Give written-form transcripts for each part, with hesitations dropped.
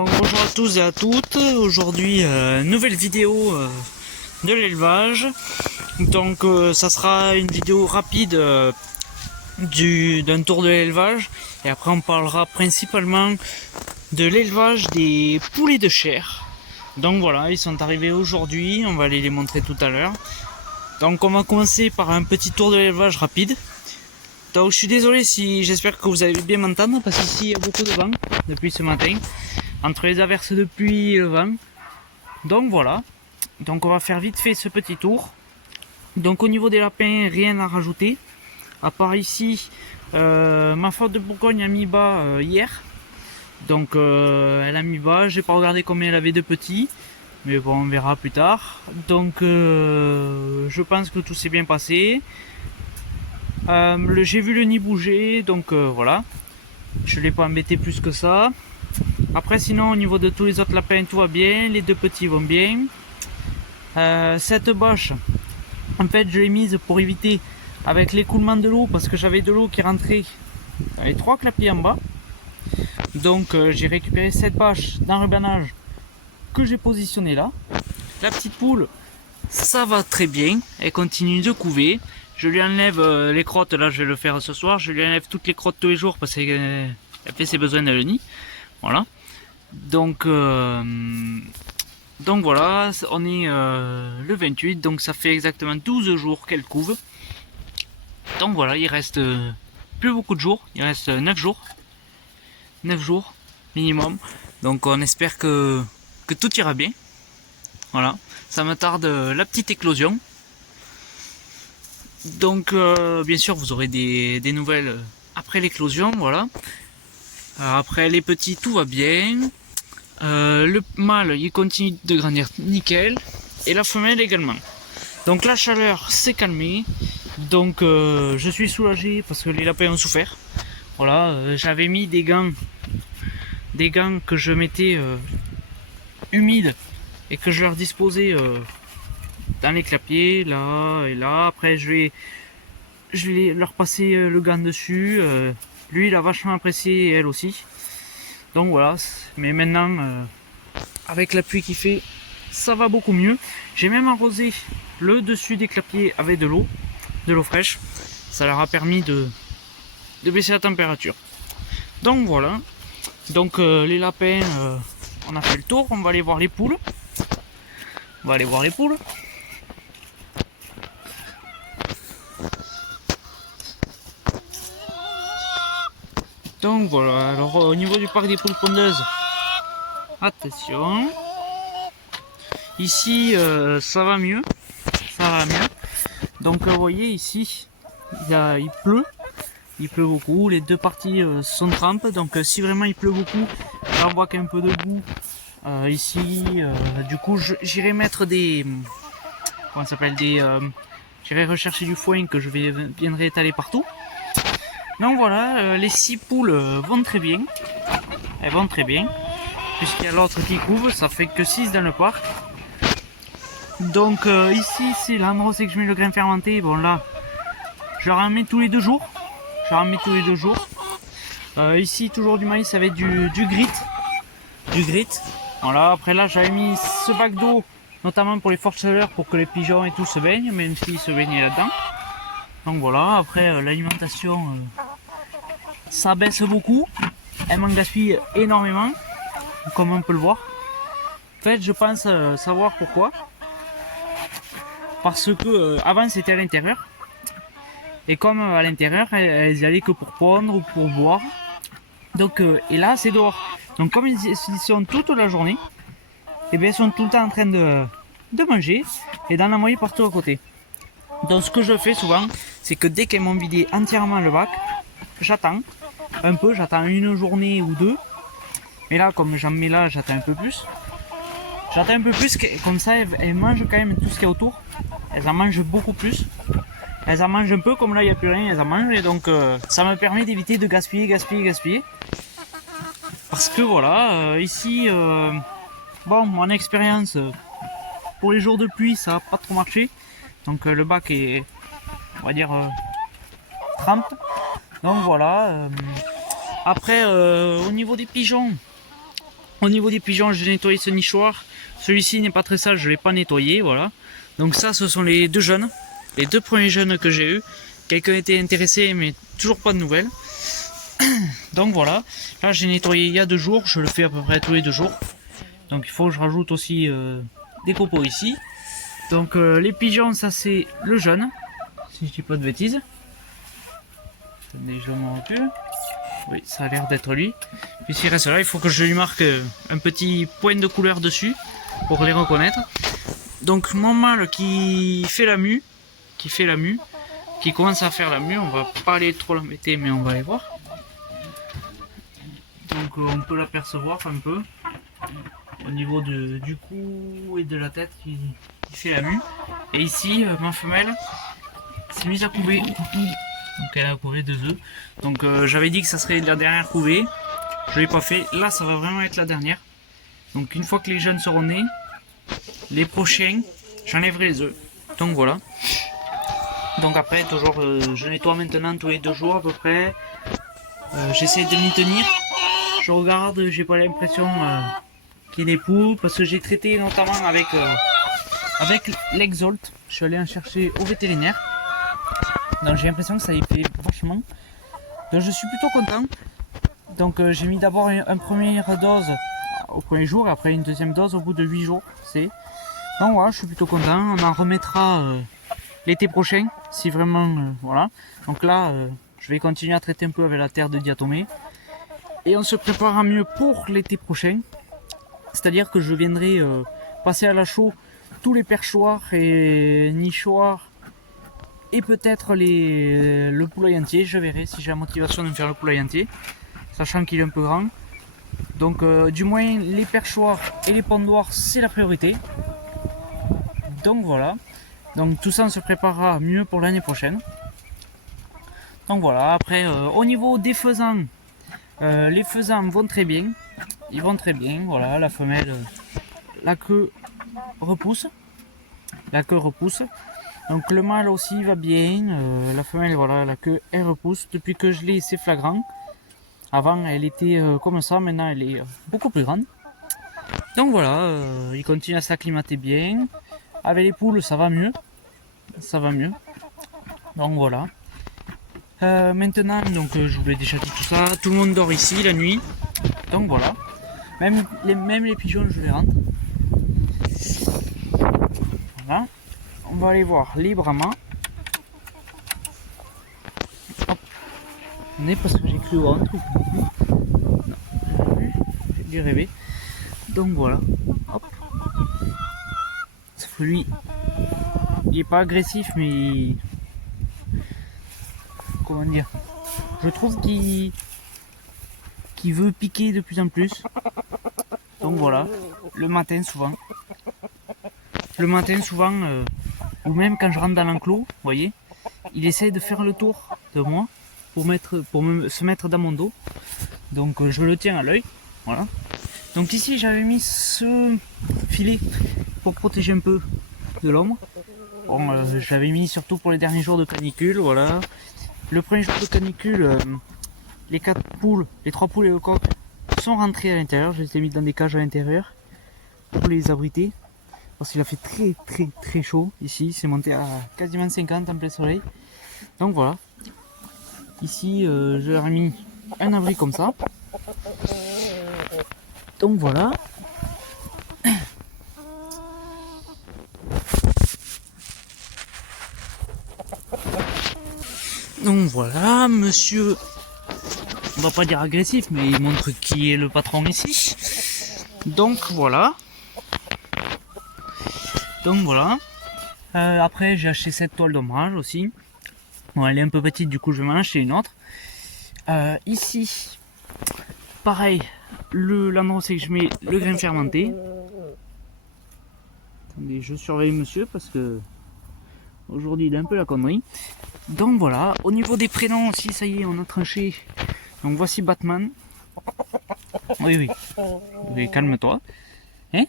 Donc bonjour à tous et à toutes, aujourd'hui nouvelle vidéo de l'élevage. Donc ça sera une vidéo rapide d'un tour de l'élevage et après on parlera principalement de l'élevage des poulets de chair. Donc voilà, ils sont arrivés aujourd'hui, on va aller les montrer tout à l'heure. Donc on va commencer par un petit tour de l'élevage rapide. Donc je suis désolé si j'espère que vous allez bien m'entendre parce qu'ici il y a beaucoup de vent depuis ce matin. Entre les averses de pluie et le vent. Donc voilà. Donc on va faire vite fait ce petit tour. Donc au niveau des lapins, rien à rajouter. À part ici, ma faute de Bourgogne a mis bas hier. Donc elle a mis bas. J'ai pas regardé combien elle avait de petits. Mais bon, on verra plus tard. Donc je pense que tout s'est bien passé. J'ai vu le nid bouger. Donc voilà. Je l'ai pas embêté plus que ça. Après sinon au niveau de tous les autres lapins tout va bien, les deux petits vont bien. Cette bâche en fait je l'ai mise pour éviter avec l'écoulement de l'eau parce que j'avais de l'eau qui rentrait dans les trois clapiers en bas. Donc j'ai récupéré cette bâche d'enrubanage que j'ai positionnée là. La petite poule ça va très bien, elle continue de couver. Je lui enlève les crottes, là je vais le faire ce soir, je lui enlève toutes les crottes tous les jours parce qu'elle fait ses besoins dans le nid. Voilà. Donc voilà, on est le 28, donc ça fait exactement 12 jours qu'elle couve. Donc voilà, il reste plus beaucoup de jours, il reste 9 jours. 9 jours minimum. Donc on espère que tout ira bien. Voilà, ça me tarde la petite éclosion. Donc bien sûr vous aurez des nouvelles après l'éclosion, voilà. Après les petits tout va bien. Le mâle il continue de grandir nickel et la femelle également. Donc la chaleur s'est calmée, donc je suis soulagé parce que les lapins ont souffert. Voilà, j'avais mis des gants que je mettais humides et que je leur disposais dans les clapiers là et là. Après je vais leur passer le gant dessus. Lui il a vachement apprécié et elle aussi. Donc voilà, mais maintenant avec la pluie qui fait, ça va beaucoup mieux. J'ai même arrosé le dessus des clapiers avec de l'eau fraîche. Ça leur a permis de baisser la température. Donc voilà. Donc les lapins, on a fait le tour. On va aller voir les poules. Donc voilà. Alors au niveau du parc des poules pondeuses, attention. Ici ça va mieux. Donc vous voyez ici il pleut beaucoup, les deux parties sont trempes. Donc si vraiment il pleut beaucoup, là on voit qu'il y a un peu de boue ici. Du coup j'irai mettre des j'irai rechercher du foin que je viendrai étaler partout. Donc voilà, les 6 poules vont très bien. Elles vont très bien. Puisqu'il y a l'autre qui couve, ça fait que 6 dans le parc. Donc ici c'est l'endroit où c'est que je mets le grain fermenté. Bon là, je en mets tous les 2 jours. Ici toujours du maïs avec du grit. Voilà, après là j'avais mis ce bac d'eau, notamment pour les fortes chaleurs, pour que les pigeons et tout se baignent, même s'ils se baignaient là-dedans. Donc voilà, après l'alimentation, ça baisse beaucoup. Elle m'en gaspille énormément, comme on peut le voir. En fait je pense savoir pourquoi. Parce que avant c'était à l'intérieur. Et comme à l'intérieur, elles y allaient que pour pondre ou pour boire. Donc, et là c'est dehors. Donc comme ils sont toute la journée, et bien elles sont tout le temps en train de manger et d'en envoyer partout à côté. Donc ce que je fais souvent, c'est que dès qu'elles m'ont vidé entièrement le bac, j'attends une journée ou deux. Mais là, comme j'en mets là, j'attends un peu plus. Comme ça elles mangent quand même tout ce qu'il y a autour. Elles en mangent beaucoup plus. Elles en mangent un peu, comme là il n'y a plus rien, elles en mangent. Et donc ça me permet d'éviter de gaspiller. Parce que voilà, ici, bon, mon expérience, pour les jours de pluie, ça n'a pas trop marché. Donc le bac est, on va dire, trempe. Donc voilà. Après, au niveau des pigeons, Au niveau des pigeons, j'ai nettoyé ce nichoir. Celui-ci n'est pas très sale, je ne l'ai pas nettoyé, voilà. Donc ça, ce sont les deux jeunes, les deux premiers jeunes que j'ai eu. Quelqu'un était intéressé, mais toujours pas de nouvelles. Donc voilà, là j'ai nettoyé il y a 2 jours, je le fais à peu près tous les 2 jours. Donc il faut que je rajoute aussi des copeaux ici. Donc les pigeons, ça c'est le jeune, si je dis pas de bêtises. Attendez, je m'en recule. Oui, ça a l'air d'être lui. Puis s'il reste là, il faut que je lui marque un petit point de couleur dessus pour les reconnaître. Donc mon mâle qui fait la mue, qui commence à faire la mue, on va pas aller trop l'embêter, mais on va aller voir. Donc on peut l'apercevoir un peu au niveau du cou et de la tête qui fait la mue. Et ici, ma femelle s'est mise à couver. Donc elle a couvé 2 œufs. Donc j'avais dit que ça serait la dernière couvée. Je l'ai pas fait. Là, ça va vraiment être la dernière. Donc une fois que les jeunes seront nés, les prochains, j'enlèverai les œufs. Donc voilà. Donc après, toujours, je nettoie maintenant tous les 2 jours à peu près. J'essaie de m'y tenir. Je regarde, j'ai pas l'impression qu'il y ait des poules parce que j'ai traité notamment avec l'Exolt. Je suis allé en chercher au vétérinaire. Donc j'ai l'impression que ça y fait vachement. Donc je suis plutôt content. Donc j'ai mis d'abord une première dose au premier jour et après une deuxième dose au bout de 8 jours. Donc voilà, je suis plutôt content. On en remettra l'été prochain si vraiment voilà. Donc là je vais continuer à traiter un peu avec la terre de diatomée. Et on se préparera mieux pour l'été prochain. C'est-à-dire que je viendrai passer à la chaux tous les perchoirs et nichoirs et peut-être le poulailler entier. Je verrai si j'ai la motivation de me faire le poulailler entier, sachant qu'il est un peu grand. Donc du moins les perchoirs et les pondoirs c'est la priorité. Donc voilà. Donc tout ça on se préparera mieux pour l'année prochaine. Donc voilà, après au niveau des faisans, les faisans vont très bien. Ils vont très bien, voilà, la femelle, la queue repousse. Donc le mâle aussi va bien, la femelle, voilà, la queue elle repousse. Depuis que je l'ai, c'est flagrant. Avant elle était comme ça, maintenant elle est beaucoup plus grande. Donc voilà, il continue à s'acclimater bien. Avec les poules ça va mieux. Donc voilà. Maintenant, donc je vous l'ai déjà dit tout ça, tout le monde dort ici la nuit. Donc voilà. Même les pigeons, je les rentre. Voilà. On va aller voir les brahmas. Hop. On est parce que j'ai cru voir un truc. Non, j'ai dû rêver. Donc voilà. Hop. Sauf que lui, il est pas agressif, mais comment dire, je trouve qu'il veut piquer de plus en plus. Donc voilà, le matin souvent, ou même quand je rentre dans l'enclos, vous voyez, il essaie de faire le tour de moi pour se mettre dans mon dos. Donc je le tiens à l'œil, voilà. Donc ici j'avais mis ce filet pour protéger un peu de l'ombre. Bon, je l'avais mis surtout pour les derniers jours de canicule, voilà. Le premier jour de canicule, les 3 poules et le coq sont rentrés à l'intérieur. Je les ai mis dans des cages à l'intérieur pour les abriter. Parce qu'il a fait très chaud ici. C'est monté à quasiment 50 en plein soleil. Donc voilà. Ici, je leur ai mis un abri comme ça. Donc voilà. Donc voilà, monsieur, on va pas dire agressif, mais il montre qui est le patron ici. Donc voilà. Après j'ai acheté cette toile d'ombrage aussi. Bon, elle est un peu petite, du coup je vais m'en acheter une autre. Ici, pareil, l'endroit où c'est que je mets le grain fermenté. Attendez, je surveille monsieur parce que aujourd'hui il a un peu la connerie. Donc voilà, au niveau des prénoms aussi, ça y est, on a tranché. Donc voici Batman. Oui, calme-toi. Hein,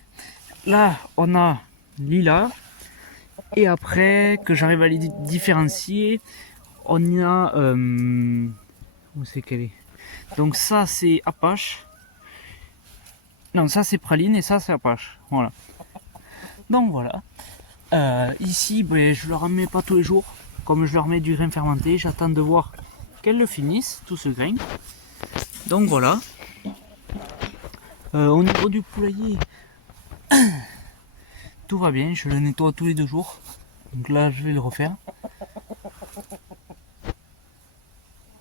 là, on a Lila. Et après, que j'arrive à les différencier, on y a... où c'est qu'elle est? Donc ça, c'est Apache. Non, ça c'est praline et ça c'est Apache. Voilà. Donc voilà. Ici, ben, je leur en mets pas tous les jours. Comme je leur mets du grain fermenté, j'attends de voir qu'elles le finissent, tout ce grain. Donc voilà. Au niveau du poulailler, tout va bien. Je le nettoie tous les 2 jours. Donc là, je vais le refaire.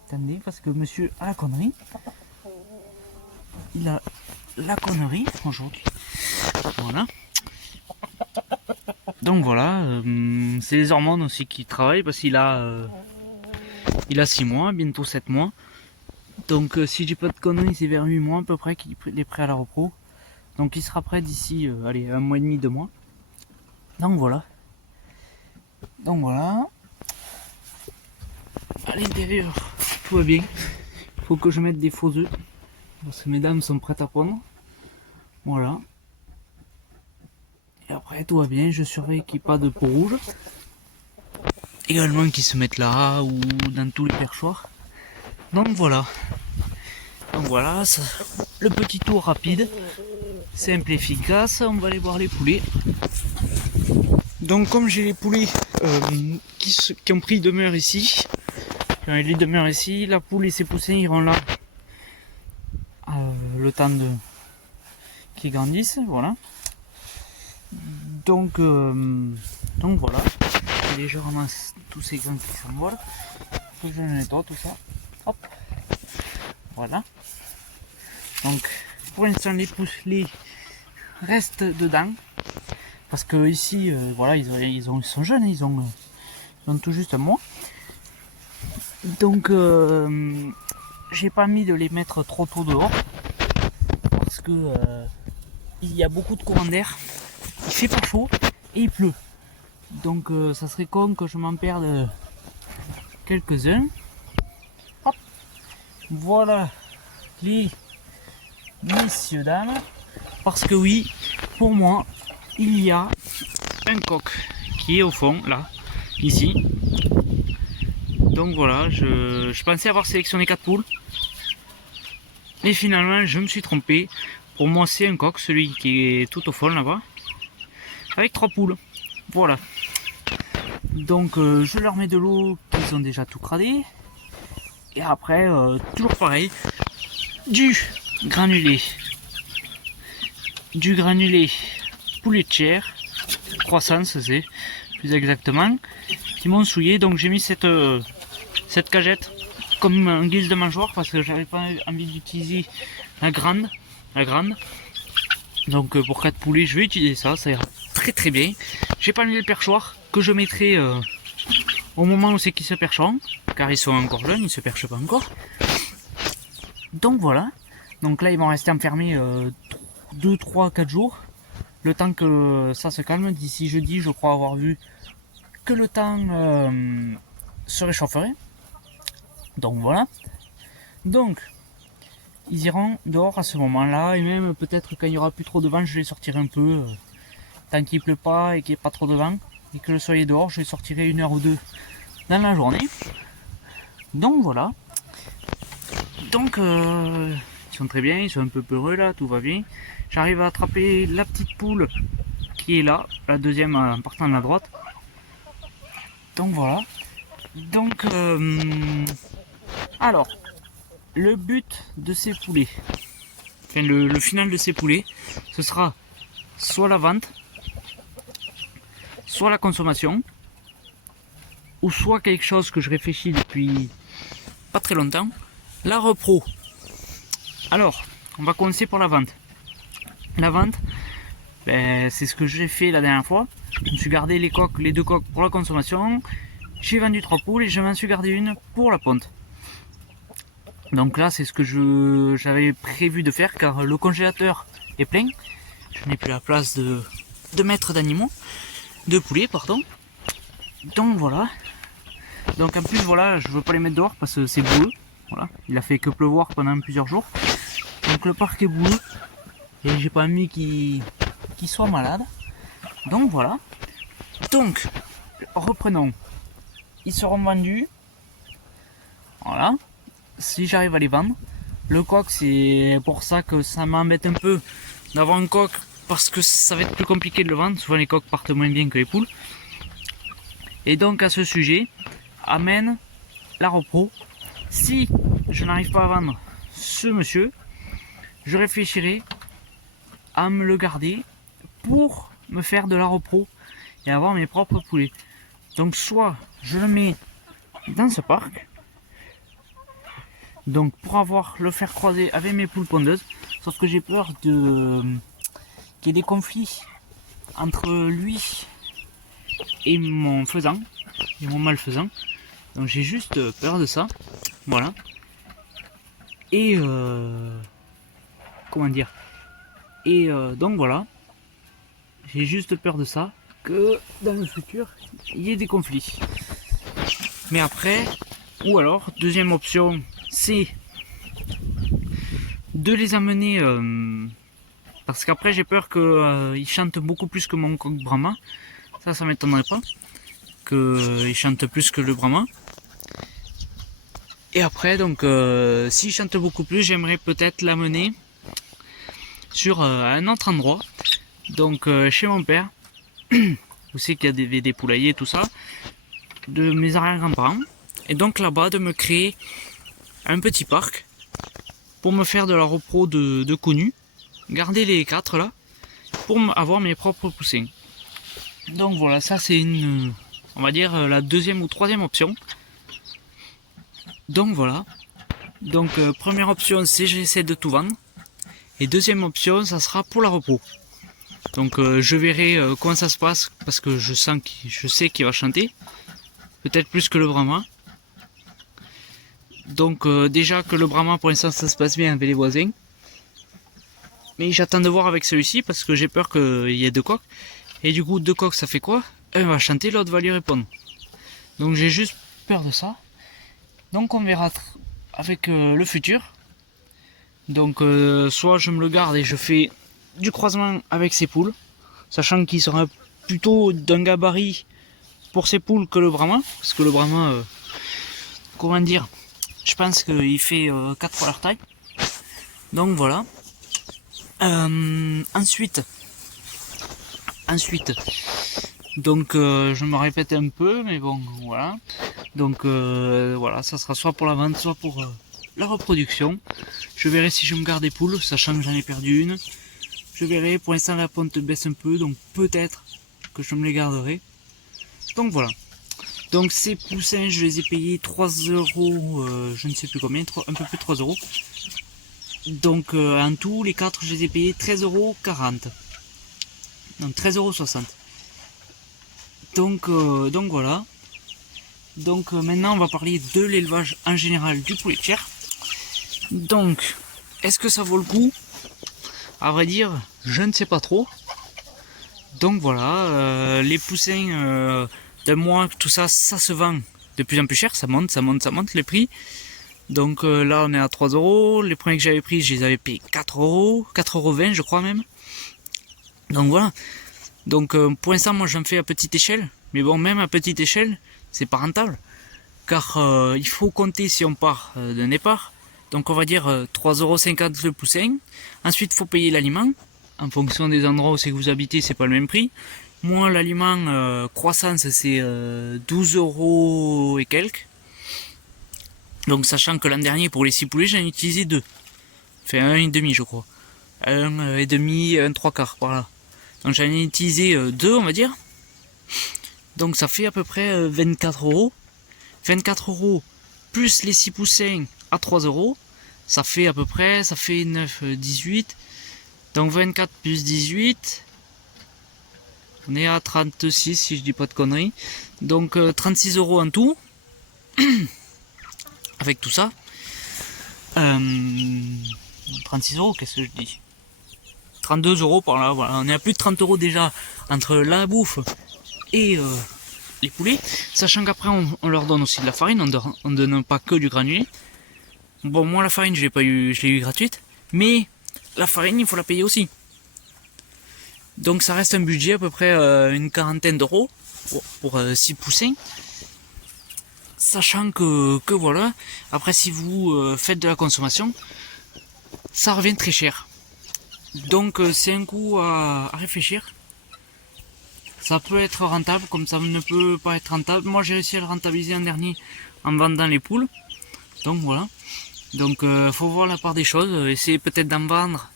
Attendez, parce que monsieur a la connerie. Il a la connerie aujourd'hui. Voilà. Donc voilà, c'est les hormones aussi qui travaillent parce qu'il a 6 mois, bientôt 7 mois. Donc si j'ai pas de conneries, c'est vers 8 mois à peu près qu'il est prêt à la repro. Donc il sera prêt d'ici allez, 1 mois et demi, 2 mois. Donc voilà. Donc voilà. À l'intérieur, tout va bien. Il faut que je mette des faux œufs. Parce que mes dames sont prêtes à pondre. Voilà. Et après tout va bien, je surveille qu'il n'y ait pas de peau rouge. Également qu'ils se mettent là ou dans tous les perchoirs. Donc voilà. Donc voilà, ça, le petit tour rapide, simple et efficace. On va aller voir les poulets. Donc comme j'ai les poulets qui ont pris demeure ici, les demeures ici, la poule et ses poussins iront là le temps de qu'ils grandissent, voilà. Donc voilà. Et je ramasse tous ces grains qui s'envolent, que je nettoie tout ça. Hop. Voilà. Donc pour l'instant les poussets restent dedans. Parce que ici, voilà, ils sont jeunes, ils ont tout juste 1 mois. Donc j'ai pas mis de les mettre trop tôt dehors. Parce que il y a beaucoup de courant d'air. Il fait pas chaud et il pleut. Donc ça serait con que je m'en perde quelques-uns. Hop. Voilà les messieurs dames. Parce que oui, pour moi, il y a un coq qui est au fond, là, ici. Donc voilà, je pensais avoir sélectionné 4 poules. Et finalement, je me suis trompé. Pour moi, c'est un coq, celui qui est tout au fond là-bas. Avec 3 poules. Voilà. Donc je leur mets de l'eau qu'ils ont déjà tout cradé. Et après, toujours pareil, du granulé. Du granulé poulet de chair, croissance c'est plus exactement, qui m'ont souillé. Donc j'ai mis cette cagette comme un guise de mangeoire parce que j'avais pas envie d'utiliser la grande. Donc pour 4 poulets je vais utiliser ça, ça ira très très bien. J'ai pas mis le perchoir que je mettrai au moment où c'est qu'ils se percheront, car ils sont encore jeunes, ils se perchent pas encore. Donc voilà, donc là ils vont rester enfermés 2, 3, 4 jours. Le temps que ça se calme, d'ici jeudi, je crois avoir vu que le temps se réchaufferait. Donc voilà. Donc, ils iront dehors à ce moment-là, et même peut-être quand il n'y aura plus trop de vent, je les sortirai un peu. Tant qu'il ne pleut pas et qu'il n'y ait pas trop de vent, et que le soleil est dehors, je les sortirai 1 heure ou 2 dans la journée. Donc voilà. Donc, ils sont très bien, ils sont un peu peureux là, tout va bien. J'arrive à attraper la petite poule qui est là, la deuxième en partant de la droite. Donc voilà. Donc alors, le but de ces poulets, enfin le final de ces poulets, ce sera soit la vente, soit la consommation, ou soit quelque chose que je réfléchis depuis pas très longtemps, la repro. Alors, on va commencer par la vente. La vente, ben, c'est ce que j'ai fait la dernière fois. Je me suis gardé les 2 coques pour la consommation. J'ai vendu 3 poules et je m'en suis gardé 1 pour la ponte. Donc là, c'est ce que j'avais prévu de faire car le congélateur est plein. Je n'ai plus la place de mettre d'animaux, de poulets, pardon. Donc voilà. Donc en plus, voilà, je veux pas les mettre dehors parce que c'est boueux. Voilà, il a fait que pleuvoir pendant plusieurs jours. Donc le parc est boueux et j'ai pas envie qu'il soit malade. Donc voilà. Donc, reprenons. Ils seront vendus. Voilà. Si j'arrive à les vendre. Le coq, c'est pour ça que ça m'embête un peu. d'avoir un coq parce que ça va être plus compliqué de le vendre. Souvent les coqs partent moins bien que les poules. Et donc à ce sujet, amène la repro. Si je n'arrive pas à vendre ce monsieur, je réfléchirai à me le garder pour me faire de la repro et avoir mes propres poulets. Donc soit je le mets dans ce parc, donc pour le faire croiser avec mes poules pondeuses, sauf que j'ai peur de qu'il y ait des conflits entre lui et mon faisan et mon malfaisant. Donc j'ai juste peur de ça. Voilà. Et comment dire. Et donc voilà. J'ai juste peur de ça, que dans le futur il y ait des conflits. Mais après, ou alors deuxième option, c'est de les amener parce qu'après j'ai peur qu'ils chantent beaucoup plus que mon coq brahma. Ça m'étonnerait pas qu'ils chantent plus que le brahma. Et après donc s'il chante beaucoup plus, j'aimerais peut-être l'amener sur un autre endroit, donc chez mon père, où c'est qu'il y a des poulaillers, tout ça, de mes arrière-grands-parents, et donc là-bas de me créer un petit parc pour me faire de la repro de connus, garder les 4 là, pour avoir mes propres poussins. Donc voilà, ça c'est une, on va dire la deuxième ou troisième option. Donc voilà. Donc première option, c'est j'essaie de tout vendre. Et deuxième option, ça sera pour la repos. Donc je verrai comment ça se passe, parce que je sais qu'il va chanter. Peut-être plus que le brahma. Donc déjà que le brahma pour l'instant ça se passe bien avec les voisins. Mais j'attends de voir avec celui-ci parce que j'ai peur qu'il y ait 2 coqs. Et du coup 2 coqs ça fait quoi? Un va chanter, l'autre va lui répondre. Donc j'ai juste peur de ça. Donc on verra avec le futur. Donc soit je me le garde et je fais du croisement avec ces poules, sachant qu'il sera plutôt d'un gabarit pour ces poules que le brahma, parce que le brahma, comment dire, je pense qu'il fait 4 fois leur taille. Donc voilà. Ensuite, donc je me répète un peu, mais bon, voilà. Donc voilà, ça sera soit pour la vente, soit pour la reproduction. Je verrai si je me garde des poules, sachant que j'en ai perdu une. Je verrai, pour l'instant la ponte baisse un peu, donc peut-être que je me les garderai. Donc voilà. Donc ces poussins, je les ai payés 3 euros, je ne sais plus combien, un peu plus de 3 euros. Donc en tout, les 4, je les ai payés 13,40 euros. Donc 13,60 euros. Donc voilà. Donc maintenant on va parler de l'élevage en général du poulet de chair. Donc, est-ce que ça vaut le coup? À vrai dire, je ne sais pas trop. Donc voilà, les poussins d'un mois, tout ça, ça se vend de plus en plus cher, ça monte les prix. Donc là on est à 3 euros, les premiers que j'avais pris, je les avais payés 4 euros, 4,20 € je crois même. Donc voilà, donc pour l'instant moi j'en fais à petite échelle, mais bon même à petite échelle, c'est pas rentable. Car il faut compter si on part d'un départ. Donc on va dire 3,50 € le poussin. Ensuite il faut payer l'aliment. En fonction des endroits où c'est que vous habitez, c'est pas le même prix. Moi l'aliment croissance c'est 12 € et quelques. Donc sachant que l'an dernier pour les 6 poulets j'en ai utilisé 2. Enfin 1,5 je crois. 1,5, 1 3 quarts par là. Donc j'en ai utilisé 2 on va dire. Donc ça fait à peu près 24 €. 24 € plus les 6 poussins à 3 €. Ça fait à peu près, ça fait 9, 18. Donc 24 plus 18. On est à 36 si je dis pas de conneries. Donc 36 € en tout. Avec tout ça. 36 €, qu'est-ce que je dis? 32 € par là, voilà. On est à plus de 30 € déjà entre la bouffe et les poulets. Sachant qu'après on leur donne aussi de la farine, on donne pas que du granulé. Bon moi la farine je l'ai eu gratuite. Mais la farine il faut la payer aussi. Donc ça reste un budget à peu près une quarantaine d'euros pour 6 poussins. Sachant que voilà, après si vous faites de la consommation, ça revient très cher. Donc c'est un coup à réfléchir. Ça peut être rentable comme ça ne peut pas être rentable. Moi j'ai réussi à le rentabiliser en dernier en vendant les poules. Donc voilà. Donc faut voir la part des choses, essayer peut-être d'en vendre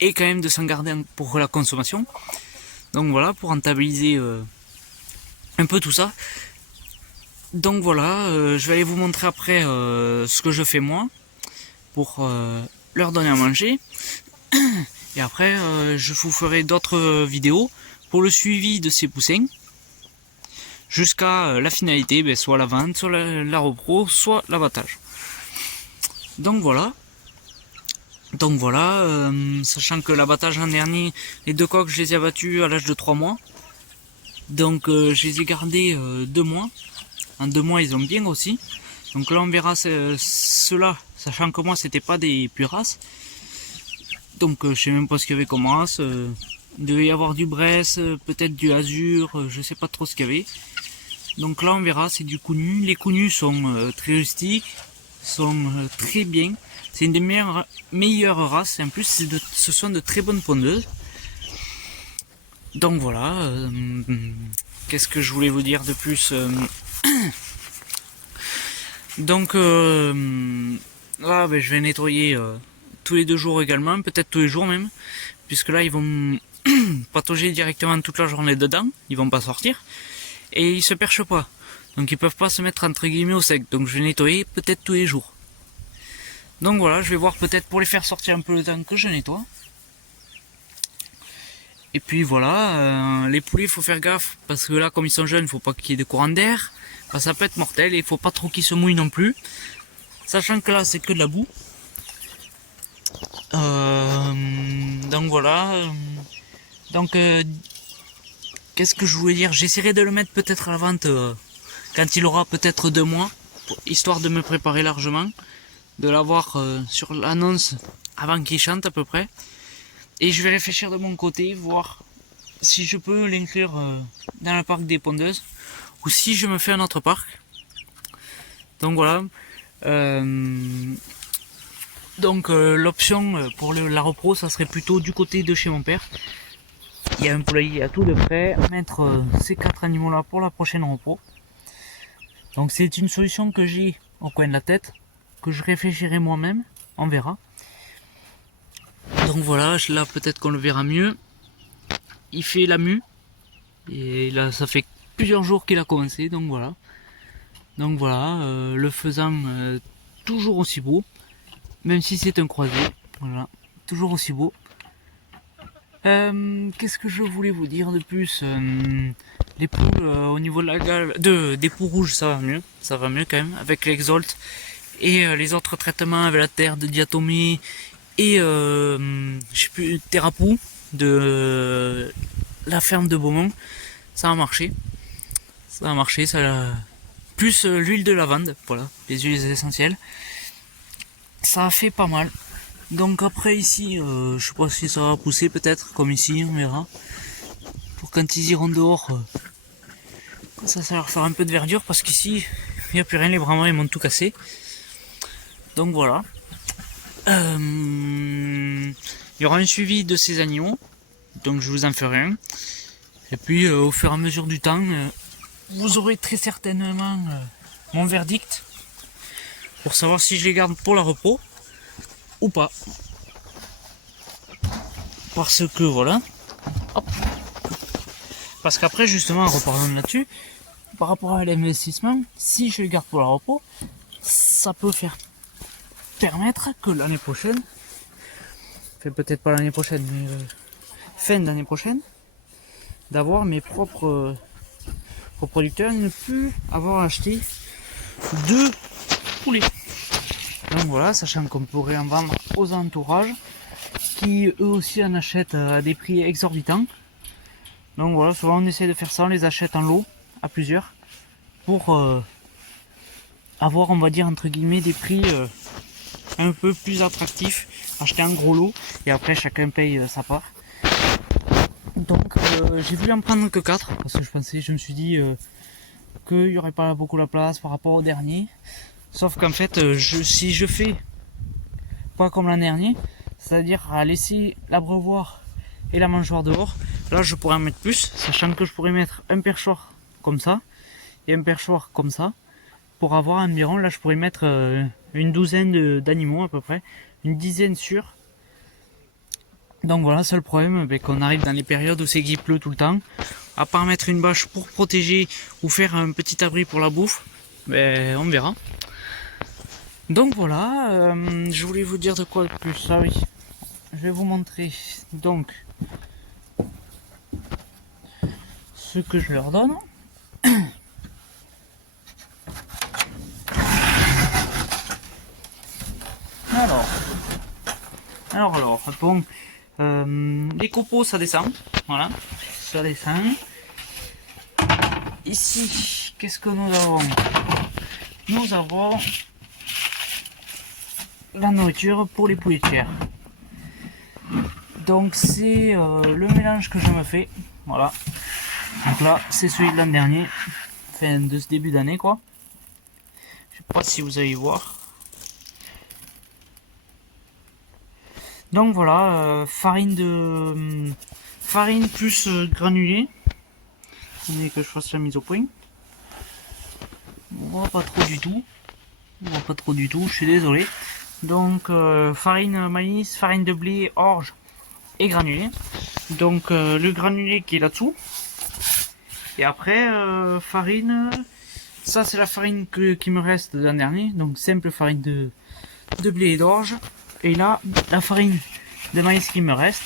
et quand même de s'en garder pour la consommation. Donc voilà, pour rentabiliser un peu tout ça. Donc voilà, je vais aller vous montrer après ce que je fais moi pour leur donner à manger. Et après je vous ferai d'autres vidéos pour le suivi de ces poussins jusqu'à la finalité, soit la vente, soit la repro, soit l'abattage. Donc voilà. Sachant que l'abattage l'an dernier, les 2 coqs je les ai abattus à l'âge de 3 mois. Donc je les ai gardés 2 mois. En 2 mois ils ont bien grossi. Donc là on verra ceux-là, sachant que moi c'était pas des puras. Donc je sais même pas ce qu'il y avait comme race. Il devait y avoir du Bresse, peut-être du Azur, je sais pas trop ce qu'il y avait. Donc là on verra, c'est du Cou-Nu. Les Cou-Nu sont très rustiques, sont très bien. C'est une des meilleures races. En plus ce sont de très bonnes pondeuses. Donc voilà. Qu'est-ce que je voulais vous dire de plus Donc là je vais nettoyer tous les 2 jours également, peut-être tous les jours même, puisque là ils vont patauger directement toute la journée dedans, ils vont pas sortir, et ils se perchent pas, donc ils peuvent pas se mettre entre guillemets au sec, donc je vais nettoyer peut-être tous les jours. Donc voilà, je vais voir peut-être pour les faire sortir un peu le temps que je nettoie. Et puis voilà, les poulets il faut faire gaffe, parce que là comme ils sont jeunes, il faut pas qu'il y ait de courant d'air, ça peut être mortel, et il faut pas trop qu'ils se mouillent non plus, sachant que là c'est que de la boue. Donc voilà. Qu'est-ce que je voulais dire? J'essaierai de le mettre peut-être à la vente quand il aura peut-être 2 mois, histoire de me préparer largement, de l'avoir sur l'annonce avant qu'il chante à peu près. Et je vais réfléchir de mon côté, voir si je peux l'inclure dans le parc des pondeuses, ou si je me fais un autre parc. Donc voilà. L'option pour la repro, ça serait plutôt du côté de chez mon père. Il y a un poulailler à tout de près, mettre ces 4 animaux là pour la prochaine repro. Donc c'est une solution que j'ai au coin de la tête, que je réfléchirai moi-même, on verra. Donc voilà, là peut-être qu'on le verra mieux. Il fait la mue, et là ça fait plusieurs jours qu'il a commencé, donc voilà. Le faisant toujours aussi beau, même si c'est un croisé, voilà, toujours aussi beau. Qu'est-ce que je voulais vous dire de plus? Les poules au niveau de la gale, des poules rouges, ça va mieux quand même, avec l'exolt et les autres traitements avec la terre de diatomée et je sais plus, Thérapou de la ferme de Beaumont. Ça a marché, plus l'huile de lavande, voilà, les huiles essentielles, ça a fait pas mal. Donc après ici, je sais pas si ça va pousser, peut-être comme ici, on verra. Pour quand ils iront dehors, ça va leur faire un peu de verdure, parce qu'ici il n'y a plus rien, les bramins ils m'ont tout cassé. Donc voilà. Il y aura un suivi de ces animaux, donc je vous en ferai un. Et puis au fur et à mesure du temps, vous aurez très certainement mon verdict pour savoir si je les garde pour la repos ou pas. Parce que voilà. Hop. Parce qu'après justement, en reparlant là-dessus, par rapport à l'investissement, si je les garde pour la repos, ça peut permettre que l'année prochaine, peut-être pas l'année prochaine, mais fin d'année prochaine, d'avoir mes propres producteurs, ne plus avoir acheté 2 poulets. Donc voilà, sachant qu'on pourrait en vendre aux entourages, qui eux aussi en achètent à des prix exorbitants. Donc voilà, souvent on essaie de faire ça, on les achète en lot, à plusieurs, pour avoir, on va dire, entre guillemets, des prix un peu plus attractifs, acheter un gros lot, et après chacun paye sa part. Donc j'ai voulu en prendre que 4, parce que je me suis dit qu'il n'y aurait pas beaucoup la place par rapport au dernier. Sauf qu'en fait, si je fais pas comme l'an dernier, c'est-à-dire à laisser l'abreuvoir et la mangeoire dehors. Là je pourrais en mettre plus, sachant que je pourrais mettre un perchoir comme ça et un perchoir comme ça, pour avoir environ, là je pourrais mettre une douzaine d'animaux à peu près, une dizaine sûre. Donc voilà, seul problème, qu'on arrive dans les périodes où c'est qu'il pleut tout le temps, à part mettre une bâche pour protéger ou faire un petit abri pour la bouffe, on verra. Donc voilà, je voulais vous dire de quoi de plus. Ah oui, je vais vous montrer donc ce que je leur donne. Alors, bon, les copeaux ça descend, voilà, ça descend. Ici, qu'est-ce que nous avons? Nous avons la nourriture pour les pouletières. Donc c'est le mélange que je me fais, voilà. Donc là, c'est celui de l'an dernier, enfin de ce début d'année quoi. Je sais pas si vous allez voir. Donc voilà, farine plus granulé. Attendez que je fasse la mise au point. On voit pas trop du tout. Je suis désolé. Donc farine maïs, farine de blé, orge et granulé. Donc le granulé qui est là-dessous. Et après farine, ça c'est la farine qui me reste de l'an dernier. Donc simple farine de blé et d'orge. Et là, la farine de maïs qui me reste.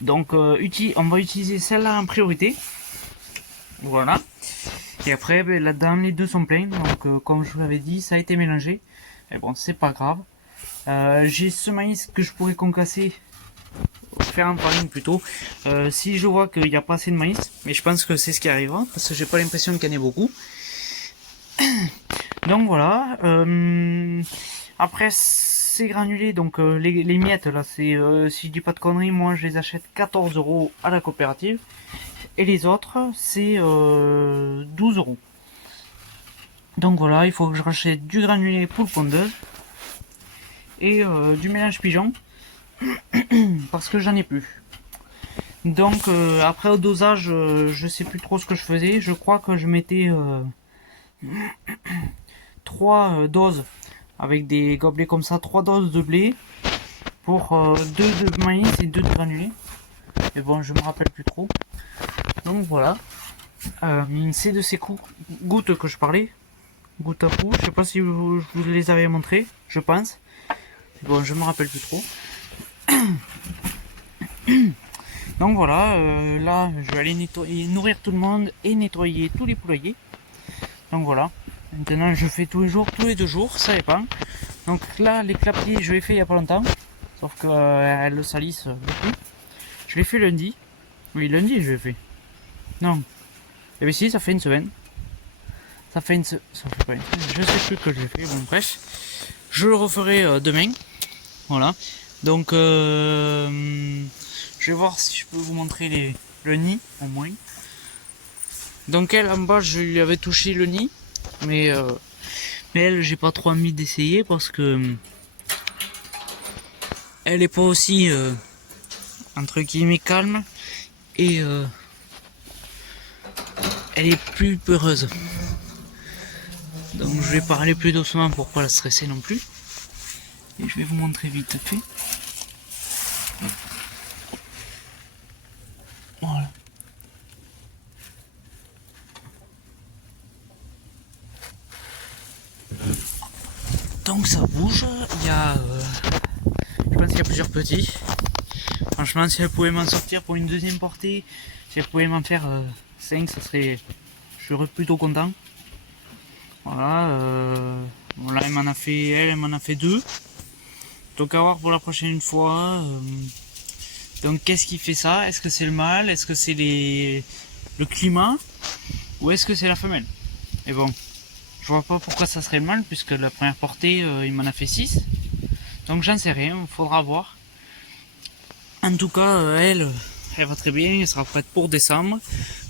Donc on va utiliser celle-là en priorité. Voilà. Et après, là-dedans, les deux sont pleins. Donc comme je vous l'avais dit, ça a été mélangé. Mais bon, c'est pas grave. J'ai ce maïs que je pourrais concasser, faire en farine plutôt. Si je vois qu'il n'y a pas assez de maïs, mais je pense que c'est ce qui arrivera, parce que j'ai pas l'impression qu'il y en ait beaucoup. Donc voilà. Après, ces granulés, donc les miettes là, c'est si je dis pas de conneries, moi je les achète 14 € à la coopérative, et les autres c'est 12 €. Donc voilà, il faut que je rachète du granulé pour le pondeuse et du mélange pigeon parce que j'en ai plus. Donc après au dosage, je sais plus trop ce que je faisais. Je crois que je mettais 3 doses avec des gobelets comme ça, 3 doses de blé pour 2 de maïs et 2 de granulés. Et bon, je me rappelle plus trop. Donc voilà, c'est de ces gouttes que je parlais, gouttes à pou. Je sais pas si je vous les avais montré, je pense. Bon, je me rappelle plus trop. Donc voilà, là je vais aller nourrir tout le monde et nettoyer tous les poulaillers. Donc voilà. Maintenant je fais tous les jours, tous les 2 jours, ça dépend. Donc là les clapiers je l'ai fait il y a pas longtemps, sauf que elles le salissent beaucoup. Je l'ai fait lundi. Oui, lundi je l'ai fait. Non. Et bien si, ça fait une semaine. Ça fait pas une semaine. Je sais plus que je l'ai fait. Bon bref. Je le referai demain. Voilà. Donc je vais voir si je peux vous montrer le nid au moins. Donc elle en bas je lui avais touché le nid. Mais elle, j'ai pas trop envie d'essayer parce que elle est pas aussi entre guillemets calme et elle est plus peureuse. Donc je vais parler plus doucement pour pas la stresser non plus. Et je vais vous montrer vite fait. Voilà. Donc ça bouge, il y a je pense qu'il y a plusieurs petits. Franchement, si elle pouvait m'en sortir pour une deuxième portée, si elle pouvait m'en faire 5, ça serait, je serais plutôt content. Voilà, bon, là elle m'en a fait 2. Donc à voir pour la prochaine fois. Donc qu'est-ce qui fait ça? Est-ce que c'est le mâle? Est-ce que c'est le climat? Ou est-ce que c'est la femelle? Et bon, je vois pas pourquoi ça serait le mâle, puisque la première portée il m'en a fait 6. Donc j'en sais rien, il faudra voir. En tout cas, elle va très bien, elle sera prête pour décembre.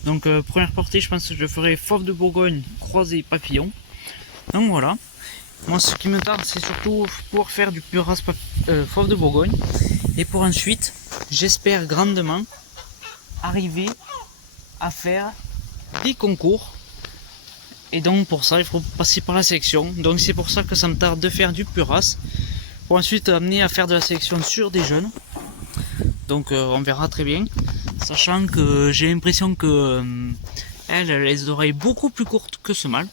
Donc première portée, je pense que je ferai fauve de Bourgogne, croisé papillon. Donc voilà. Moi, ce qui me tarde, c'est surtout pouvoir faire du Puras fauve de Bourgogne. Et pour ensuite, j'espère grandement arriver à faire des concours. Et donc pour ça, il faut passer par la sélection. Donc c'est pour ça que ça me tarde de faire du Puras. Pour ensuite amener à faire de la sélection sur des jeunes. Donc on verra très bien. Sachant que j'ai l'impression que elle a les oreilles beaucoup plus courtes que ce mâle.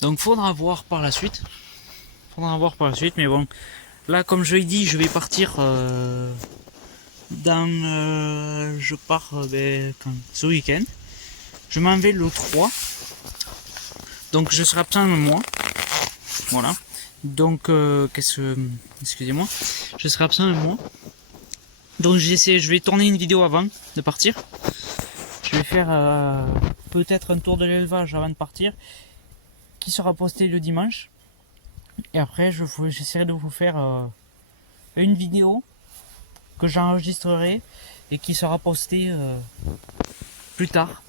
Donc faudra voir par la suite. Mais bon, là comme je l'ai dit, je vais partir je pars ce week-end. Je m'en vais le 3. Donc je serai absent un mois. Voilà. Donc excusez-moi. Je serai absent un mois. Donc je vais tourner une vidéo avant de partir. Je vais faire peut-être un tour de l'élevage avant de partir, qui sera posté le dimanche. Et après j'essaierai de vous faire une vidéo que j'enregistrerai et qui sera postée plus tard.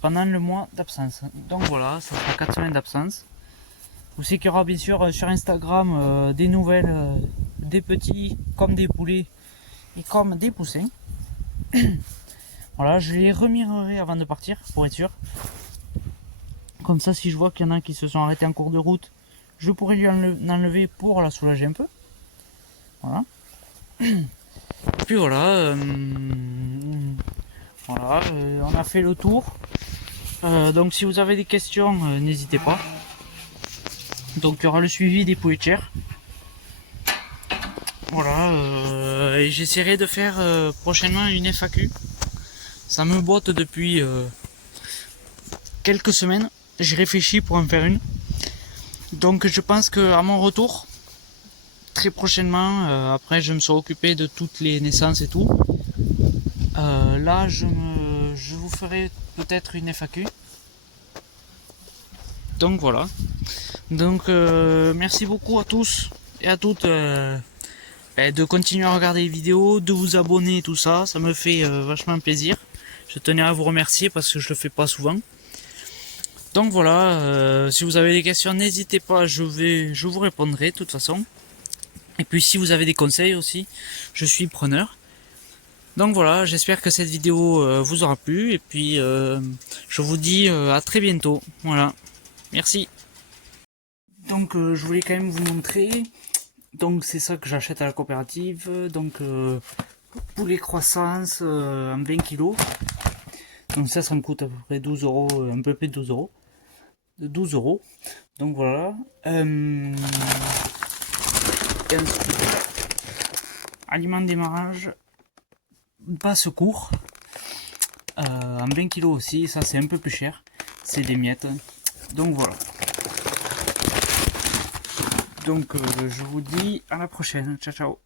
Pendant le mois d'absence. Donc voilà, ça sera 4 semaines d'absence. Vous savez qu'il y aura bien sûr sur Instagram des nouvelles des petits comme des poulets et comme des poussins. Voilà, je les remirerai avant de partir pour être sûr. Comme ça, si je vois qu'il y en a qui se sont arrêtés en cours de route, je pourrais lui enlever pour la soulager un peu. Voilà. Puis voilà, on a fait le tour. Donc si vous avez des questions, n'hésitez pas. Donc il y aura le suivi des poulets de chair. Voilà, et j'essaierai de faire prochainement une FAQ. Ça me botte depuis quelques semaines. J'ai réfléchi pour en faire une. Donc je pense que à mon retour, très prochainement, après je me serai occupé de toutes les naissances et tout. Là je vous ferai peut-être une FAQ. Donc voilà. Donc merci beaucoup à tous et à toutes de continuer à regarder les vidéos, de vous abonner et tout ça. Ça me fait vachement plaisir. Je tenais à vous remercier parce que je le fais pas souvent. Donc voilà, si vous avez des questions, n'hésitez pas, je vous répondrai de toute façon. Et puis si vous avez des conseils aussi, je suis preneur. Donc voilà, j'espère que cette vidéo vous aura plu. Et puis je vous dis à très bientôt. Voilà, merci. Donc je voulais quand même vous montrer. Donc c'est ça que j'achète à la coopérative. Donc poulet croissance en 20 kg. Donc ça me coûte à peu près 12 €, un peu plus de 12 €. De 12 €. Donc voilà. Aliment de démarrage. Passe court. En 20 kg aussi. Ça c'est un peu plus cher. C'est des miettes. Donc voilà. Donc je vous dis à la prochaine. Ciao ciao.